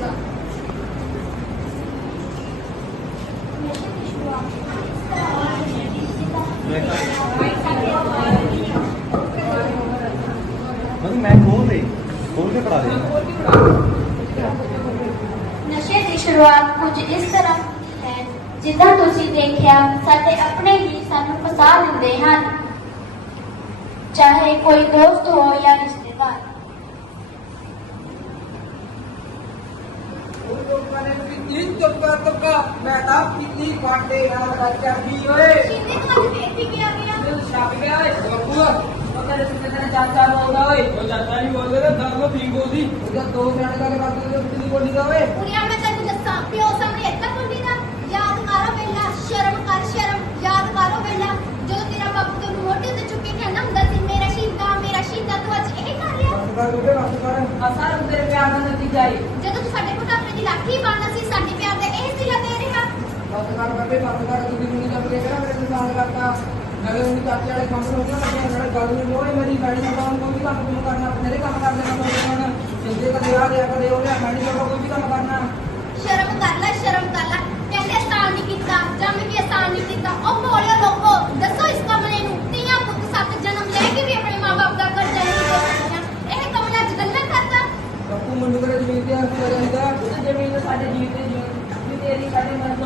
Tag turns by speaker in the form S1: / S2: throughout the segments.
S1: ਸੱਚ ਪਕੜਾ
S2: ਮਨ ਮੈਂ ਖੋਲ ਦੇ ਖੋਲ ਕੇ ਪੜਾ ਦੇ
S3: ਨਸ਼ੇ ਦੀ ਸ਼ੁਰੂਆਤ ਕੁਝ ਇਸ ਤਰ੍ਹਾਂ ਹੈ ਜਿੱਦਾਂ ਤੁਸੀਂ ਦੇਖਿਆ ਸਾਡੇ ਆਪਣੇ ਹੀ ਸਾਨੂੰ ਫਸਾ ਦਿੰਦੇ ਹਨ ਚਾਹੇ ਕੋਈ ਦੋਸਤ ਹੋ ਜਾਂ ਰਿਸ਼ਤੇਦਾਰ
S4: चौका तुक्का मैदान कितनी पांडे यार लड़का भी ओए शाप गया?
S3: है बाबू पकड़ से तेरा चाचा
S4: बोला ओए वो चाचा नहीं बोल रहा दर को फिंगो दी। उसका दो मिनट का बात कर तू बोल दी ओए पूरिया मैं तेरे को सांप पे सामने इतना
S3: बोल ना। याद करो बेला शर्म कर शर्म। याद करो बेला जो तेरा बाप तो मोटे से चुके थे ना दस दिन मेरा शींदा मेरा शींदा तो आज यही कर रहा है। सर उधर प्यार ना नतीजा है।
S4: ਬਸ ਕਰ ਕਰ
S3: ਤੂੰ
S4: ਨਹੀਂ ਲੱਗ ਰਿਹਾ ਮੇਰੇ ਨਾਲ ਕਰਤਾ ਨਵੇਂ ਉਹਨੂੰ ਚਾਚੇ ਵਾਲੇ ਕੰਮ ਨੂੰ ਕਿਉਂ ਲੱਗਿਆ ਨਾਲ ਗੱਲ ਨੂੰ ਲੋਏ ਮੇਰੀ ਬੈਣੀ ਨੂੰ ਕੋਈ ਵੀ ਕੰਮ ਕਿਉਂ ਕਰਨਾ? ਮੇਰੇ ਕੰਮ ਕਰ ਦੇਣਾ ਕੋਈ ਹੁਣ ਜਿੰਦੇ ਕਦੇ ਆ ਗਿਆ, ਕਦੇ ਉਹ ਲਿਆ ਮੈਂ ਨਹੀਂ ਕੋਈ ਵੀ ਕੰਮ ਕਰਨਾ।
S3: ਸ਼ਰਮ ਕਰ ਲੈ, ਸ਼ਰਮ ਕਰ ਲੈ। ਕਹਿੰਦੇ ਆਸਾਨ ਨਹੀਂ ਕੀਤਾ ਜੰਮ ਵੀ ਆਸਾਨ ਨਹੀਂ ਕੀਤਾ।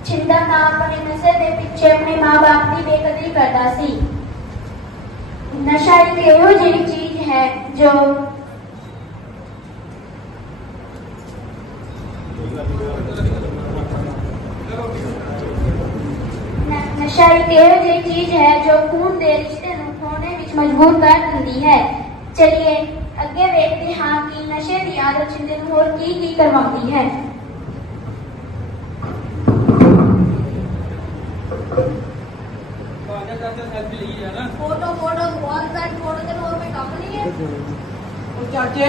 S4: ਮਾਂ
S3: ਆਪਣੇ ਤਾਂ ਆਪਣੇ ਨਸ਼ੇ ਦੇ ਪਿੱਛੇ ਆਪਣੇ ਮਾਂ-ਬਾਪ ਦੀ ਬੇਕਦਰੀ ਕਰਦਾ ਸੀ। ਨਸ਼ਾ ਇੱਕ ਇਹੋ ਜਿਹੀ ਚੀਜ਼ ਹੈ ਜੋ ਨਸ਼ਾ ਇੱਕ ਇਹੋ ਜਿਹੀ ਚੀਜ਼ ਹੈ ਜੋ ਖੂਨ ਦੇ ਰਿਸ਼ਤੇ ਨੂੰ ਖੋਣੇ ਵਿੱਚ ਮਜਬੂਰ ਕਰ ਦਿੰਦੀ ਹੈ। ਚਲਿਏ ਅੱਗੇ ਵੇਖਦੇ ਹਾਂ ਕਿ ਨਸ਼ੇ ਦੀ ਆਦਤ ਚਿੰਦੇ ਨੂੰ ਹੋਰ ਕੀ ਕੀ ਕਰਵਾਉਂਦੀ ਹੈ।
S2: ਪਾਜਾ ਚਾਚਾ ਸੈਲਫੀ ਲਈ ਹੈ ਨਾ
S1: ਫੋਟੋ ਫੋਟੋ ਬਹੁਤ ਸਾਰੀ ਫੋਟੋ ਤੇ ਹੋਰ ਕੋਈ ਕੰਮ ਨਹੀਂ ਹੈ
S4: ਉਹ ਚਾਚੇ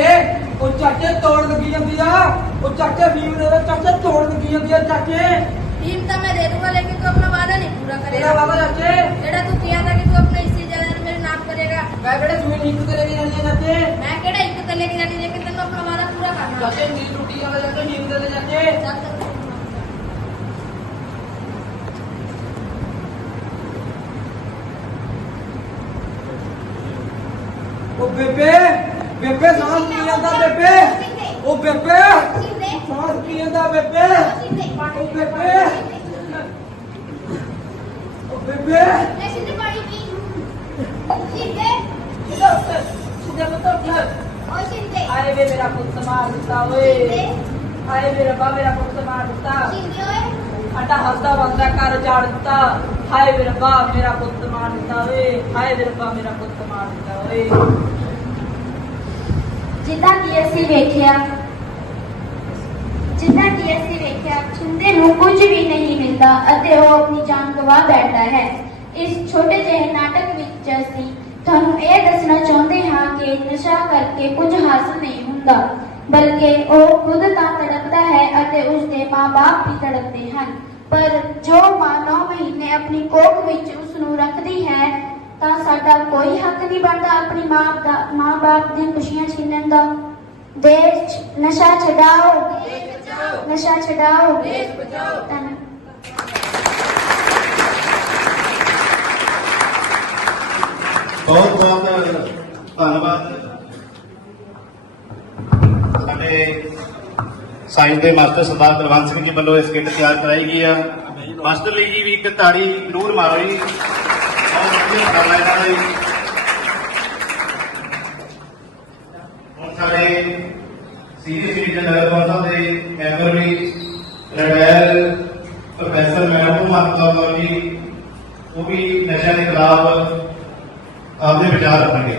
S4: ਉਹ ਚਾਚੇ ਤੋੜ ਲੱਗੀ ਜਾਂਦੀ ਆ ਉਹ ਚਾਚੇ ਵੀਰ ਦੇ ਚਾਚੇ ਤੋੜ ਲੱਗੀ ਜਾਂਦੀ ਆ ਚਾਚੇ
S1: ਟੀਮ ਤਾਂ ਮੈਂ ਦੇ ਦੂੰਗਾ ਲੇਕਿਨ ਤੂੰ ਆਪਣਾ ਵਾਅਦਾ ਨਹੀਂ ਪੂਰਾ
S4: ਤੇਰਾ
S1: ਕਰੇਗਾ
S4: ਬਾਬਾ ਚਾਚੇ
S1: ਜਿਹੜਾ ਤੂੰ ਕਿਹਾ था कि तू अपने इसी जगह में मेरे नाम करेगा
S4: ਮੈਂ ਕਿਹੜੇ ਜ਼ਮੀਨ ਇੱਕ ਤੇ ਲੈ ਕੇ ਜਾਣੀ ਆ ਚਾਚੇ
S1: मैं केड़ा एक तले की जानी लेकिन तेन अपना वादा पूरा करना
S4: ਚਾਚੇ ਨੀਂਦ ਟੁੱਟੀ ਜਾਂਦਾ ਚਾਚੇ ਨੀਂਦ ਦੇ ਚਾਚੇ
S1: चल चल
S4: ओ बेबे बेबे सांस पी लेता बेबे। ओ बेबे
S3: सांस पी लेता बेबे।
S1: तो ओ बेबे।
S3: ओ बेबे।
S1: अरे वे मेरा पुत्र मार देता ओए। अरे मेरा बा मेरा पुत्र मार देता। ਸਾਡਾ ਹੱਸਦਾ ਬੰਦਾ ਘਰ ਜਾੜ ਦਿੱਤਾ। ਹਾਏ ਵੇ ਰੱਬਾ ਮੇਰਾ ਪੁੱਤ ਮਾਰ ਦਿੱਤਾ ਓਏ। ਹਾਏ ਵੇ ਰੱਬਾ ਮੇਰਾ ਪੁੱਤ ਮਾਰ ਦਿੱਤਾ ਓਏ।
S3: ਜਿੱਦਾਂ ਕਿ ਅਸੀਂ ਵੇਖਿਆ, ਜਿੱਦਾਂ ਕਿ ਅਸੀਂ ਵੇਖਿਆ ਛਿੰਦੇ ਨੂੰ ਕੁਝ ਵੀ ਨਹੀਂ ਮਿਲਦਾ ਅਤੇ ਉਹ ਆਪਣੀ ਜਾਨ ਗਵਾ ਬੈਠਦਾ ਹੈ। ਇਸ ਛੋਟੇ ਜਿਹੇ ਨਾਟਕ ਵਿੱਚ ਅਸੀਂ ਤੁਹਾਨੂੰ ਇਹ ਦੱਸਣਾ ਚਾਹੁੰਦੇ ਹਾਂ ਕਿ ਨਸ਼ਾ ਕਰਕੇ ਕੁਝ ਹਾਸਲ ਨਹੀਂ ਹੁੰਦਾ, ਬਲਕਿ ਉਹ ਖੁਦ ਤਾਂ ਤੜਪਦਾ ਹੈ ਅਤੇ ਉਸ ਦੇ ਮਾਂ-ਬਾਪ ਵੀ ਤੜਪਦੇ ਹਨ। ਪਰ ਜੋ ਮਾਂ 9 ਮਹੀਨੇ ਆਪਣੀ ਕੋਖ ਵਿੱਚ ਉਸ ਨੂੰ ਰੱਖਦੀ ਹੈ, ਤਾਂ ਸਾਡਾ ਕੋਈ ਹੱਕ ਨਹੀਂ ਬਣਦਾ ਆਪਣੀ ਮਾਂ ਦਾ, ਮਾਂ-ਬਾਪ ਦੀਆਂ ਖੁਸ਼ੀਆਂ ਛੀਨਣ ਦਾ। ਦੇਸ਼ ਨਸ਼ਾ ਛਡਾਓ। ਨਸ਼ਾ ਛਡਾਓ।
S1: ਦੇਸ਼ ਬਚਾਓ।
S5: ਬਹੁਤ ਬਹੁਤ ਧੰਨਵਾਦ। ਸਾਇੰਸ ਦੇ ਮਾਸਟਰ ਸਰਦਾਰ ਕੁਲਵੰਤ ਸਿੰਘ ਜੀ ਵੱਲੋਂ ਇਹ ਕਿੱਟ ਤਿਆਰ ਕਰਾਈ ਗਈ ਆ। ਮਾਸਟਰ ਲਈ ਜੀ ਵੀ ਇੱਕ ਤਾੜੀ ਜ਼ਰੂਰ ਮਾਰੋ ਜੀ। ਬਹੁਤ ਵਧੀਆ ਕਰਨਾ ਇਹਨਾਂ ਦਾ ਜੀ ਹੁਣ ਸਾਡੇ ਸੀਨੀਅਰ ਸਿਟੀਜ਼ਨ ਨਗਰ ਕੌਂਸਲ ਦੇ ਮੈਂਬਰ ਵੀ ਰਿਟਾਇਰ ਪ੍ਰੋਫੈਸਰ ਮਹਿਬੂਬ ਮਹਤਾਬ ਜੀ ਉਹ ਵੀ ਨਸ਼ਾ ਦੇ ਖਿਲਾਫ ਆਪਣੇ ਵਿਚਾਰ ਰੱਖਣਗੇ।